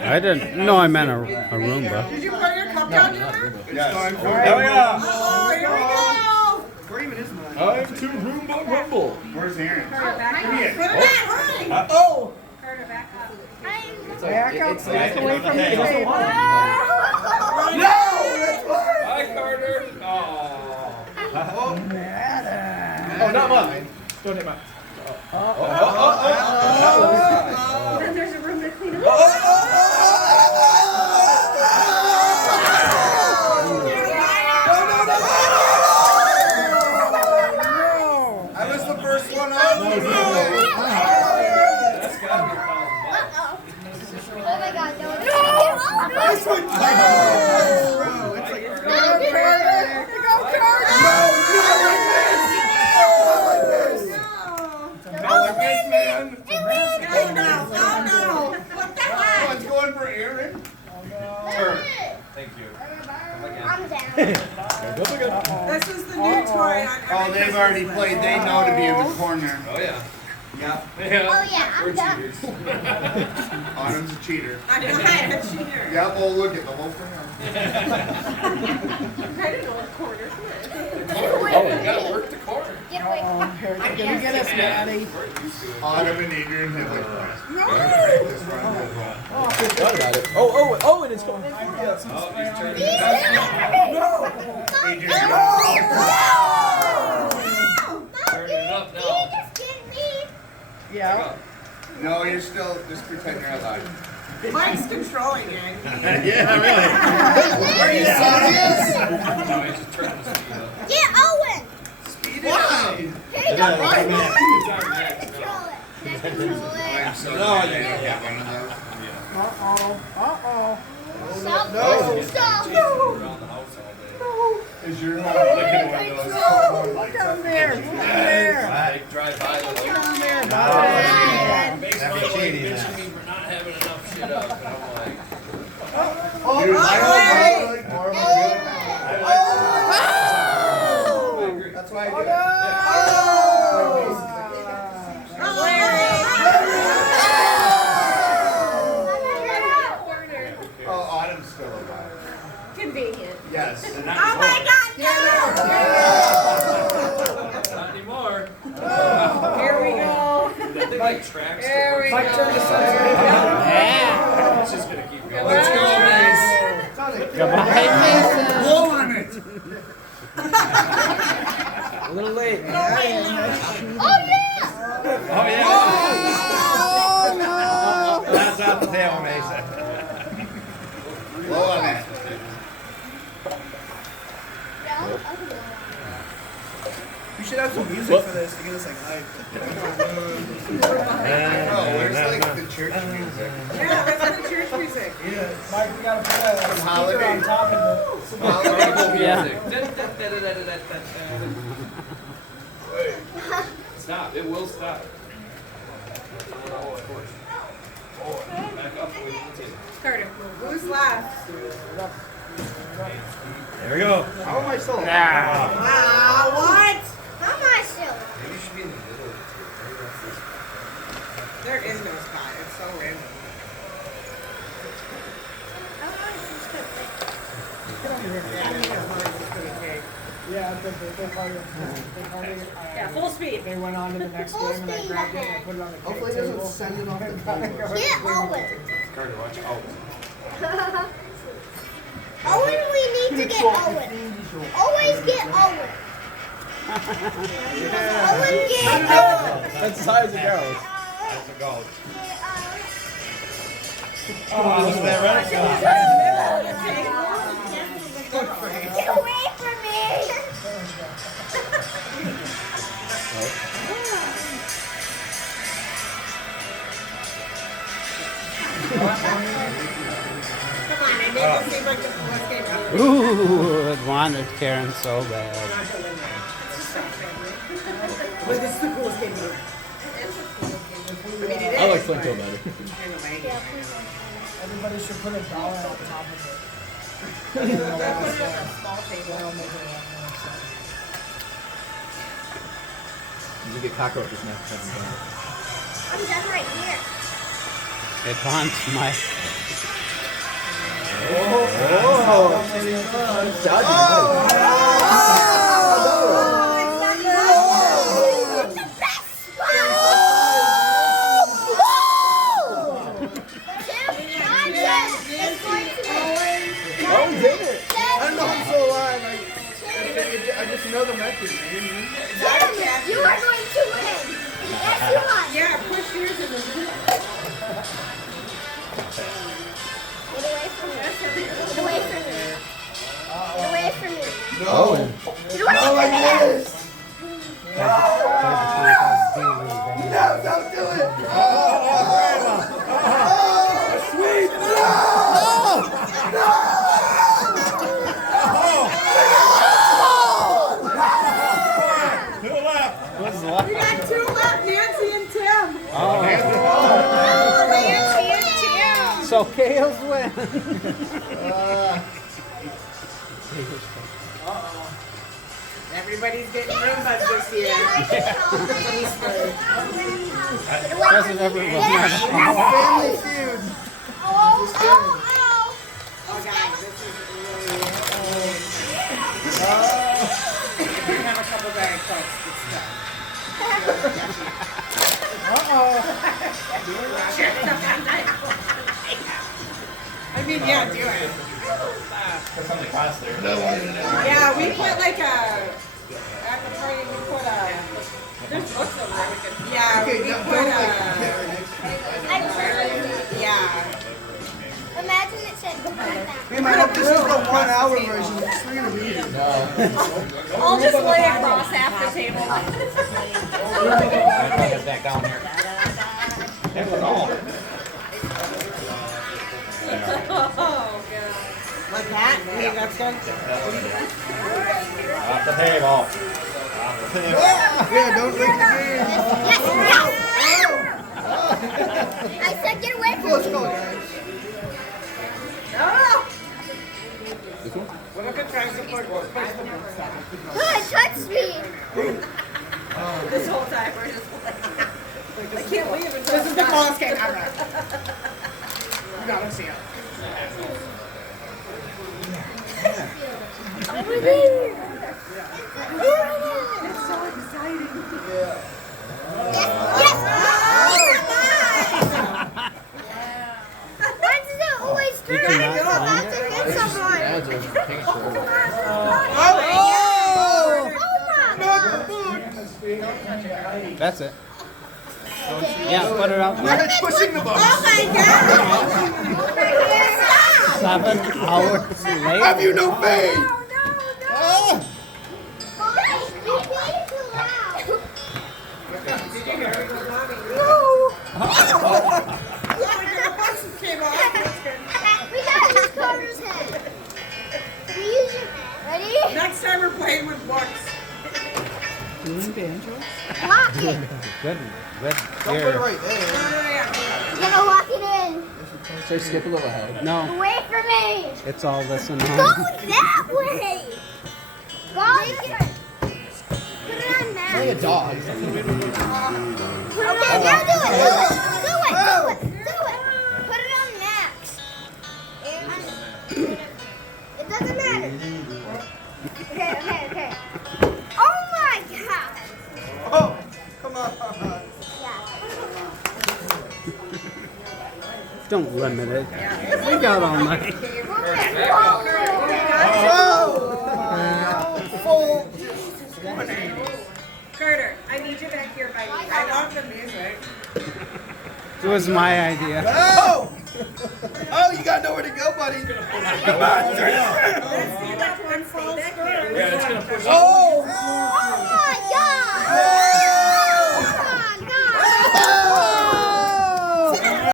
I didn't. No, I meant a Roomba. Did you put your cup down there? Yes. Oh yeah. Oh, here we go. Time to Roomba Rumble. Where's Aaron? Put it back, hurry. Oh. Turn it back up. Back up, back away from the table. No, that's mine. Hi, Carter. Oh. Oh, not mine. Don't hit mine. Then there's a room to clean up. I was the first one out. That's gotta be Oh my God, no! This one. It's going for Aaron. Thank you. I'm down. This is the new toy. Oh, they've already played. They know to be in the corner. Oh yeah. Yeah. Oh yeah, I'm We're done. cheaters. Autumn's a cheater. I'm a cheater. Yeah, well, look at the whole thing. I didn't know what corner. Oh, you gotta work the corner. Get away. Here, you're gonna get us, Maddie. We're used to it. Autumn and Adrian have like this run as well. What about it? Oh, and it's going. Oh, he's turning it back. Adrian. Turning it up now. Yeah. No, you're still, just pretend you're alive. Mike's controlling it. Yeah, really. Are you serious? No, he's just turning the speed up. Get Owen. Speed it Here up. you go, It's our next. Control it. Control I'm it. so No, glad I you didn't don't. get one of those. Stop. No. Stop. Chasing around the house all day. Is your looking at one of those? Look down there, look down there. Like drive by the Down there, Bye. makes my wife bitching me for not having enough shit up, and I'm like, Dude, I like more of a good. I agree. That's why I do it. Oh, Autumn's still alive. Convenient. Yes. Oh my God, Not anymore. Here we go. That thing like tracks. There we Mike, turn the go. sensor. It's just gonna keep going. Let's go, Mace. Goodbye, Mason. Blow on it. A little late. Oh yeah. Oh yeah. That's out the tail, Mason. Blow on it. We should have some music for this to get us like hype. Oh, where's like the church music? Yeah, that's the church music. Mike, we gotta put a speaker holiday. on top of Some holiday Yeah. Stop. It will stop. Oh, of course. Back up. Carter, who's last? There we go. How am I still alive? Wow, what? How am I still? Maybe you should be in the middle of it. There is no spot. It's so random. Yeah, the party. Yeah, full speed. They went on to the next Full game and I speed grabbed it ahead. and put it on the cake Hopefully it doesn't table. send it off the table. Get Owen. Carter, watch out. Owen, we need to get Owen. Always get Owen. Owen, get Owen. That's as high as it goes. That's a goal. Get away from me. Come on, it made it seem like the coolest game ever. Ooh, it wanted Karen so bad. But this is the coolest game ever. I mean, it is. I like Flinto better. In a way. Everybody should put $1 on top of it. Put it on a small table. That'll make it a lot more exciting. You get cockroaches next time. I'm done right here. It haunts my Oh, he did it. I don't know I'm so alive. I just know the record, man. You are going to win. Yes, you are. Yeah, push yours in the Get away from me. Get away from me. Get away from me. No. Get away Not from like me. this. No, don't do it. Sweet. What's left? We got two left, Nancy and Tim. Oh. Nancy and Tim. So Kale's win. Everybody's getting Roombas this year. Doesn't ever run Family feud. Oh, oh, oh. Oh, guys, this is really. We have a couple Diet Cokes. Good stuff. I mean, yeah, do it. Put some of the class there. Yeah, we put like a. At the party, we put a. There's books over there. We could, yeah, Okay, we don't put like yeah. Imagine it said the We might hope this is the 1 hour version. It's 3 readers. I'll just lay across half the table. Get that down here. That was all. Oh, God. Like that? Yeah, that's good. Off the table. Yeah, don't break the game. Yes, I said get away from Let's me. go, guys. Oh! What if it tries to put vegetables on? God, touch me. This whole time we're just I can't leave until this is the closest game ever. You gotta see it. Over there. It's so exciting. Yes. Why does it always turn You cannot around so find fast to hit someone? That's it. Yeah, put it out Now there. it's pushing the button. Oh my God! 7 hours later. Have you no faith? Oh, you made it too loud. We got his Carter's head. We use it. Ready? Next time we're playing with books. Lock it. Good. Good. Don't put it Here. right there. You gotta lock it in. So skip a little ahead. No, Away from me. it's all this and Go that. that way. Go this way. Put it on that. Like a dog. Okay, now do it. Do it. Do it. Do it. Put it on max. It doesn't matter. Okay. Oh my God. Oh, come on. Don't limit it. We got all night. Full. Carter, I need you back here, buddy. I love the music. It was my idea. Oh! Oh, you got nowhere to go, buddy. Come on. Let's see that one fall through. Yeah, it's gonna push. Oh!